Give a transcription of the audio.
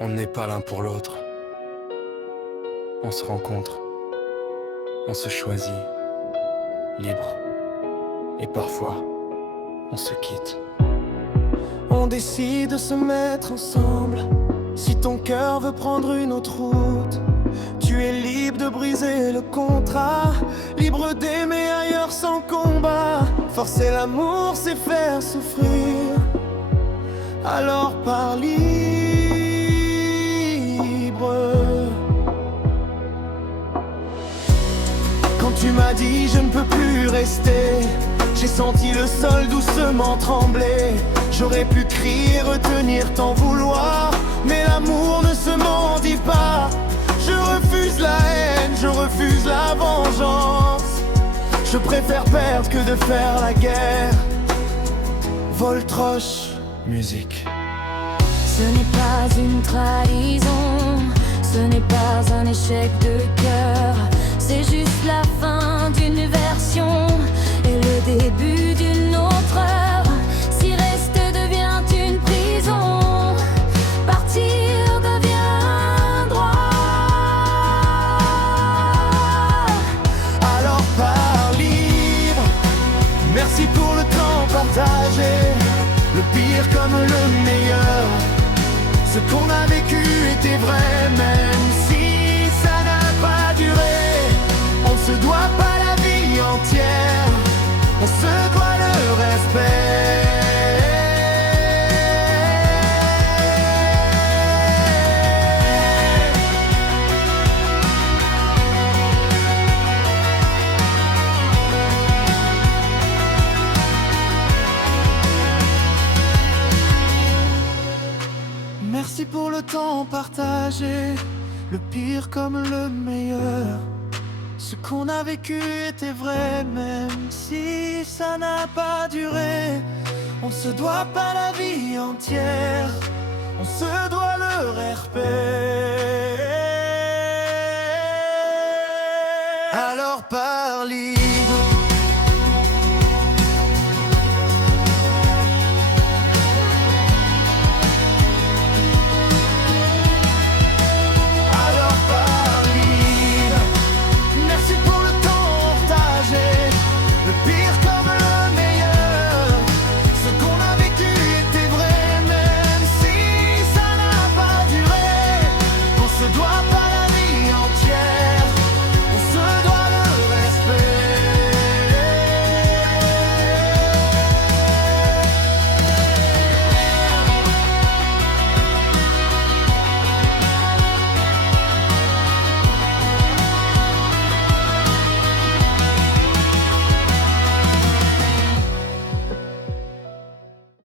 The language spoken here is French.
On n'est pas l'un pour l'autre. On se rencontre, on se choisit, libre. Et parfois, on se quitte. On décide de se mettre ensemble. Si ton cœur veut prendre une autre route, tu es libre de briser le contrat, libre d'aimer ailleurs sans combat. Forcer l'amour, c'est faire souffrir. Alors pars libre. Quand tu m'as dit je ne peux plus rester, j'ai senti le sol doucement trembler. J'aurais pu crier, retenir, t'en vouloir, mais l'amour ne se mendie pas. Je refuse la haine, je refuse la vengeance. Je préfère perdre que de faire la guerre. Voltroche, musique. Ce n'est pas une trahison, ce n'est pas un échec de cœur. C'est juste la fin d'une version et le début d'une autre heure. Si rester devient une prison, partir devient un droit. Alors pars libre, merci pour le temps partagé. Le pire comme le meilleur, ce qu'on a vécu était vrai, même si ça n'a pas duré. On ne se doit pas la vie entière, on se doit le respect. Merci pour le temps partagé, le pire comme le meilleur. Ce qu'on a vécu était vrai, même si ça n'a pas duré. On ne se doit pas la vie entière, on se doit le respect. Alors pars libre.